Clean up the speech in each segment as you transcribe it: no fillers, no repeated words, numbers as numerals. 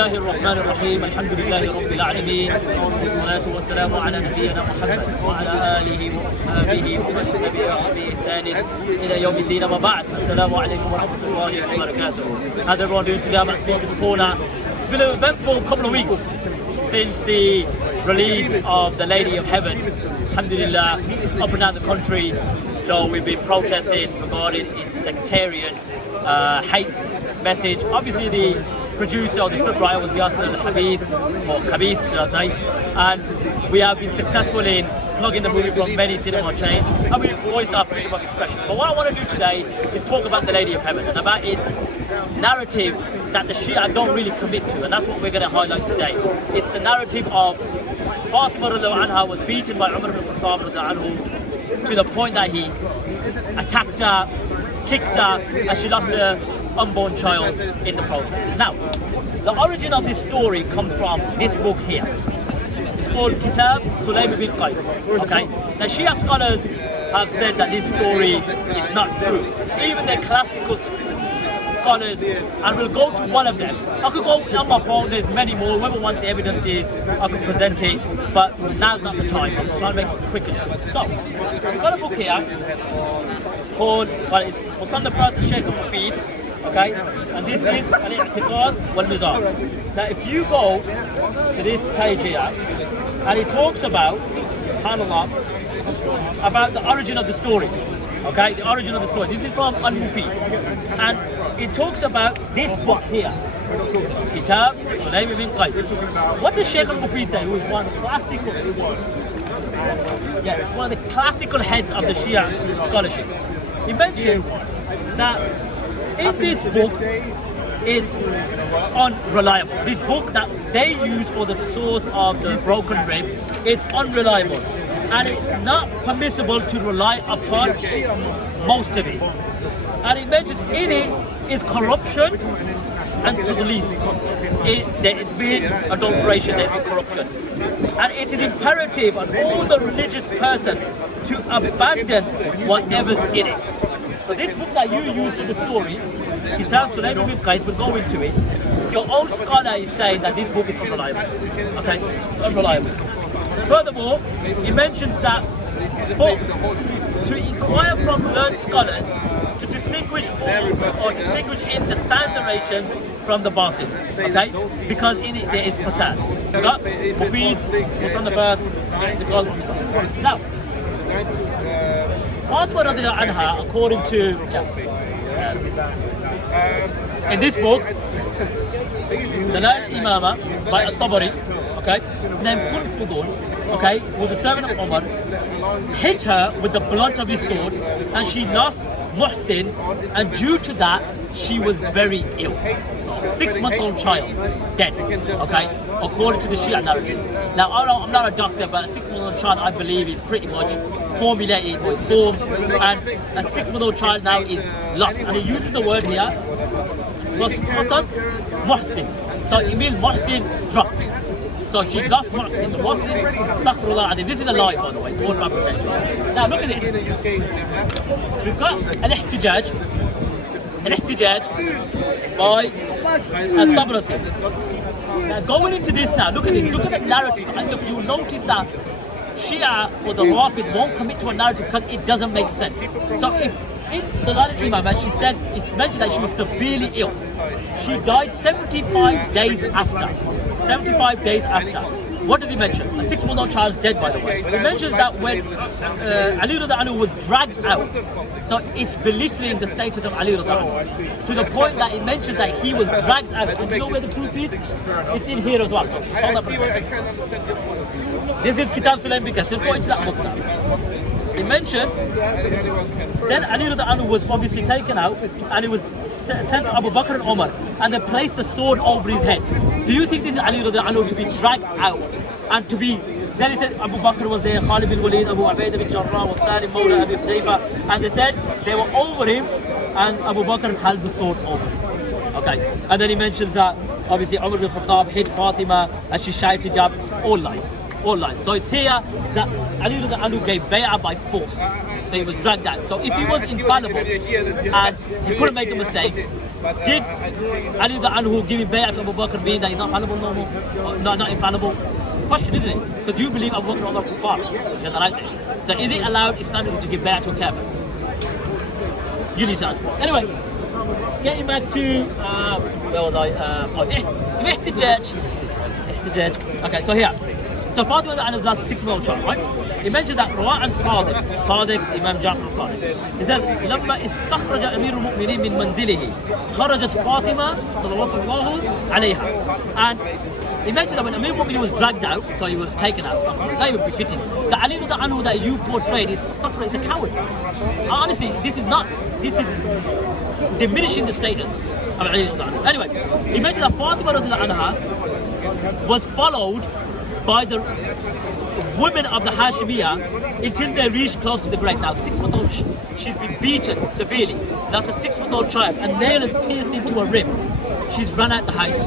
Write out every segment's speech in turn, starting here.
الله الرحمن الرحيم الحمد لله رب العالمين والصلاة والسلام على نبينا محمد وعلى آله وأصحابه ومن تبعهم بإحسان إلى يوم الدين أما بعد السلام عليكم ورحمة الله وبركاته. How's everyone doing today? I'm at Sports Corner. It's been an eventful couple of weeks since the release of the Lady of Heaven. Alhamdulillah, up and down the country, you know, we've been protesting regarding its sectarian hate message. Obviously, the producer or the scriptwriter was Yasser al-Habib, or Khabith, should I say, and we have been successful in plugging the movie from many cinema chains, and we voiced our freedom of expression. But what I want to do today is talk about the Lady of Heaven and about its narrative that the Shia don't really commit to, and that's what we're going to highlight today. It's the narrative of Fatimah عنها was beaten by Umar ibn Khattab عنه, to the point that he attacked her, kicked her, and she lost her unborn child in the process. Now, the origin of this story comes from this book here. It's called Kitab Sulaym bin Qais. Okay? Now, Shia scholars have said that this story is not true. Even the classical scholars, and we'll go to one of them. I could go on my phone, there's many more. Whoever wants the evidences, I could present it, but now's not the time. I'm trying to make it quick and short. So, we've got a book here called, well, it's Musannaf al-Shaykh al-Mufid. Okay, and this is Al-I'tiqad wal-Mizan. Now, if you go to this page here, and it talks about, subhanAllah, about the origin of the story. Okay, the origin of the story. This is from Al-Mufid, and it talks about this book here, Kitab Sulaym bin Qais. What does Shaykh al-Mufid say? Who is one classical, it's one of the classical heads of the Shia scholarship. He mentions that in this book, it's unreliable. This book that they use for the source of the broken rib, it's unreliable. And it's not permissible to rely upon most of it. And it mentioned in it is corruption and tadlis. There's been adulteration, there's been corruption. And it is imperative on all the religious person to abandon whatever's in it. So this book that you use for the story, Kitab Sulaym bin Qais, we'll go into it. Your own scholar is saying that this book is unreliable. Okay, it's unreliable. Furthermore, he mentions that to inquire from learned scholars to distinguish in the sound narrations from the batil. Okay, because in it there is fasad. We got Mufids, Musannafat, I'tiqad. Now, Fatimah radiallahu anha, according to in this book, Dalal Imama by At-Tabari, okay, named Qul okay, was a servant of Umar, hit her with the blunt of his sword, and she lost Muhsin, and due to that, she was very ill. 6-month-old child, dead, okay, according to the Shia narrative. Now, I'm not a doctor, but a 6-month-old child, I believe, is pretty much formulated or formed, and a 6-month-old child now is lost. And he uses the word here, Muhsin. So it means Muhsin dropped. So she lost Muhsin. The Muhsin, astaghfirullah, and this is a lie, by the way, it's all fabrication. Now, look at this. We've got Al-Ihtijaj by Al-Tabrasi. Now, going into this now, look at this, look at the narrative, and look, you'll notice that Shia or the Rafid won't commit to a narrative because it doesn't make sense. So if in Dalal al-Imam, as she said, it's mentioned that she was severely ill. She died 75 days after. 75 days after. What does he mention? A 6-month-old child is dead, by the way. He mentions that when Ali radiallahu anhu was dragged out, so it's belittling the status of Ali radiallahu anhu, to the point that it mentions that he was dragged out. And you know where the proof is? It's in here as well. So hold up for a second. This is Kitab Sulaym bin Qais. Let's go into that book now. It mentions, then Ali radiallahu anhu was obviously taken out, and he was sent to Abu Bakr and Umar, and they placed the sword over his head. Do you think this is Ali radiallahu anhu to be dragged out and to be? Then he said Abu Bakr was there, Khalid bin Walid, Abu Ubaidah bin Jarrah, was Salim Mawla Abi Hudayfa, and they said they were over him, and Abu Bakr held the sword over him. Okay, and then he mentions that obviously Umar bin Khattab hit Fatima and she shouted up, all lies. So it's here that Ali radiallahu anhu gave bay'ah by force. So he was dragged out. So if he was infallible and he couldn't make a mistake, did Ali anhu give him bay'ah to Abu Bakr being that he's not fallible no more? Not infallible? Question, isn't it? Because you believe Abu Bakr and Umar kuffar. You're like this. So is it allowed Islamically to give bay'ah to a kafir? You need to answer. Anyway, getting back to where was I? Ihtijaj. Okay, so here. So Fatimah is last 6-month-old child, right? He mentioned that Rawa and Sadiq, Imam Ja'far al-Sadiq. He said, لما استخرج أمير المؤمنين من منزله خرجت فاطمة صلوات الله عليها. And he mentioned that when Amir al-Mu'minin was dragged out, so he was taken out, that would be fitting. The Ali anhu that you portrayed is a coward. Honestly, this is diminishing the status of Ali anhu. Anyway, he mentioned that Fatimah anha was followed by the women of the Hashimiyah until they reached close to the grave. Now, 6-month-old, she's been beaten severely. That's a 6-month-old child. A nail is pierced into her rib. She's run out the house.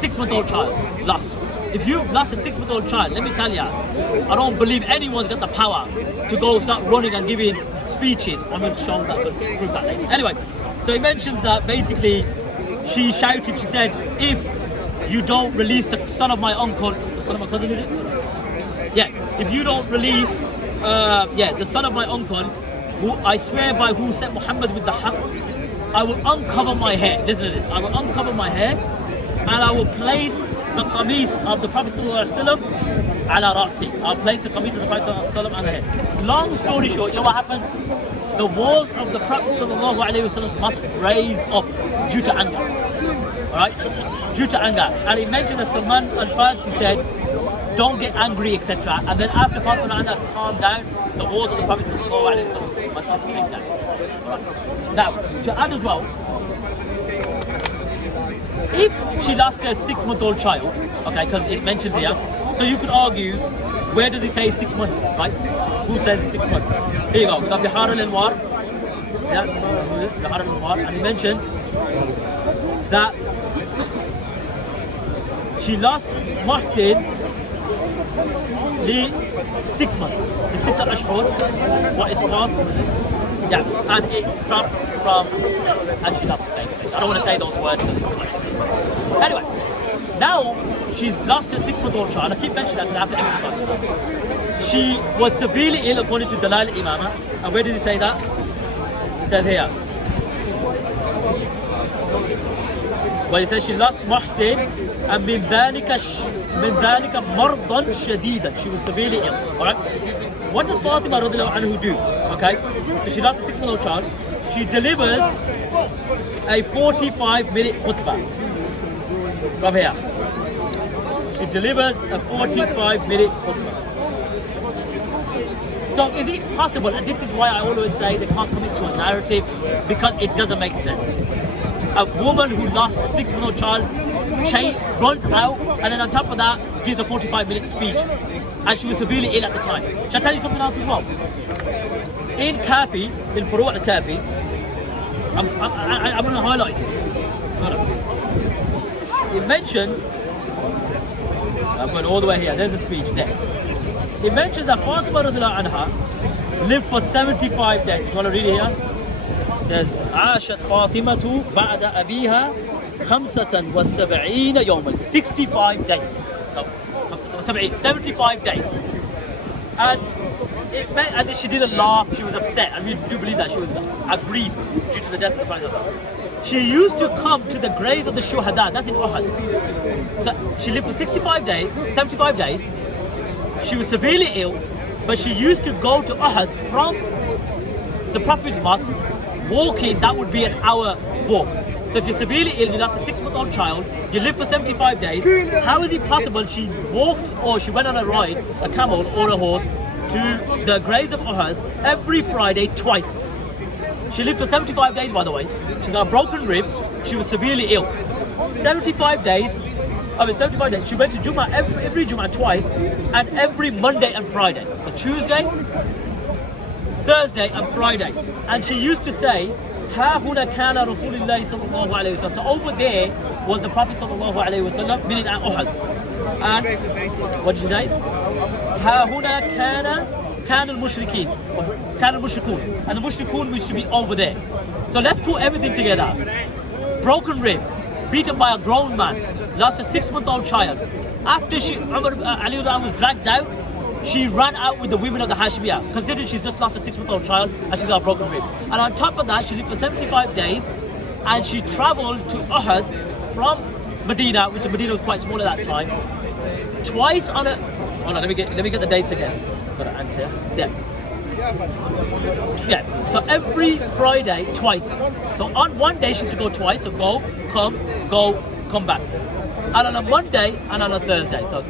6-month-old child lost. If you've lost a 6-month-old child, let me tell you, I don't believe anyone's got the power to go start running and giving speeches. I'm going to show that, but prove that later. Anyway, so he mentions that basically she shouted, she said, if you don't release the son of my uncle, the son of my cousin, is it? Yeah, if you don't release, the son of my uncle, who I swear by who sent Muhammad with the haqq, I will uncover my hair. Listen to this. I will uncover my hair and I will place the qamis of the Prophet ﷺ ala ra'si. I'll place the qamis of the Prophet ﷺ on the head. Long story short, you know what happens? The walls of the Prophet ﷺ must raise up due to anger. Alright? Due to anger. And he mentioned that Salman al-Farsi said, don't get angry, etc. And then after Fatimah calmed down, the walls of the Prophet ﷺ must have came down. Now, to add as well, if she lost a 6-month-old child, okay, because it mentions here, so you could argue, where does it say 6 months, right? Who says 6 months? Here you go, we got Bihar al-Anwar, Bihar al-Anwar, and he mentions that she lost Muhsin 6 months. The 6 ashhur, what is called? Yeah, and it dropped from, and she lost it. I don't want to say those words because it's like, anyway, now she's lost a 6-month-old child. I keep mentioning that after emphasizing. She was severely ill according to Dalal Imama. And where did he say that? It says here. Well, he says she lost Muhsin and min dhalika mardan shadidan. She was severely ill. Alright? What does Fatimah radiallahu anhu do? Okay? So she lost a 6-month-old child. She delivers a 45-minute khutbah. From here. She delivers a 45-minute khutbah. So is it possible, and this is why I always say they can't commit to a narrative, because it doesn't make sense. A woman who lost a 6-month-old child runs out, and then on top of that gives a 45-minute speech. And she was severely ill at the time. Shall I tell you something else as well? In Kafi, in Furu' al-Kafi, I'm going to highlight this. It mentions, I'm going all the way here, there's a speech there. It mentions that Fatimah radiallahu anha lived for 75 days. You want to read it here? It says, عاشت فاطمة بعد أبيها 75 يوما. 65 days. No, 75 days. And and she didn't laugh, she was upset, and we do believe that she was aggrieved due to the death of the Prophet. She used to come to the graves of the Shuhada, that's in Uhud. So she lived for 75 days. She was severely ill, but she used to go to Uhud from the Prophet's mosque, walking, that would be an hour walk. So if you're severely ill, you lost a 6-month-old child, you live for 75 days, how is it possible she walked or she went on a ride, a camel or a horse, to the graves of Uhud every Friday twice? She lived for 75 days, by the way. She got a broken rib, she was severely ill. 75 days, she went to Jummah every Jummah twice, and every Monday and Friday. So Tuesday, Thursday and Friday. And she used to say, Ha huna kana Rasulullah sallallahu alayhi wa sallam. So over there was the Prophet sallallahu alayhi wa sallam, meaning at Uhud. And what did she say? Ha huna kana كان المشركين كان المشركون, and the mushrikun used to be over there. So let's put everything together. Broken rib, beaten by a grown man, lost a 6-month-old child. After Ali was dragged out, she ran out with the women of the Hashimiyah, considering she's just lost a 6-month-old child and she's got a broken rib. And on top of that, she lived for 75 days, and she travelled to Uhud from Medina, which Medina was quite small at that time, twice on a... Hold on, let me get the dates again. Got an answer. Yeah. Yeah. So every Friday, twice. So on one day she should go twice. So go, come back. And on a Monday and on a Thursday. So,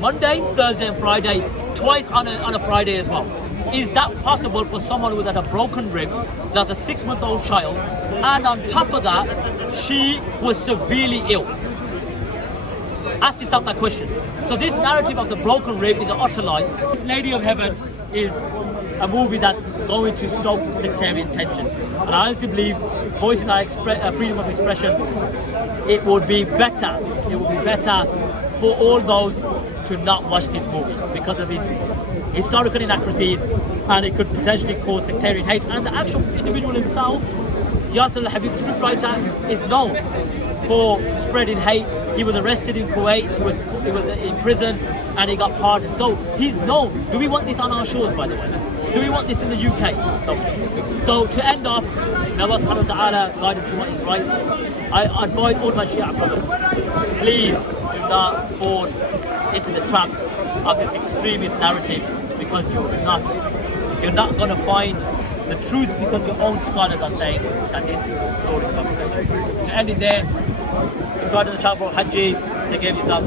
Monday, Thursday, and Friday, twice on a Friday as well. Is that possible for someone who had a broken rib, that's a 6-month-old child, and on top of that, she was severely ill? Ask yourself that question. So this narrative of the broken rib is an utter lie. This Lady of Heaven is a movie that's going to stoke sectarian tensions. And I honestly believe, voicing our freedom of expression, it would be better for all those to not watch this movie because of its historical inaccuracies, and it could potentially cause sectarian hate. And the actual individual himself, Yasser al-Habib, the scriptwriter, is known for spreading hate. He was arrested in Kuwait, he was in prison, and he got pardoned. So he's known. Do we want this on our shores, by the way? Do we want this in the UK? No. So to end off, may Allah subhanahu wa ta'ala guide us to what is right. I advise all my Shia brothers, please do not fall into the traps of this extremist narrative, because you're not going to find the truth, because your own scholars are saying that this story is coming. To end it there, subscribe to the channel for Hajji. Take care of yourself.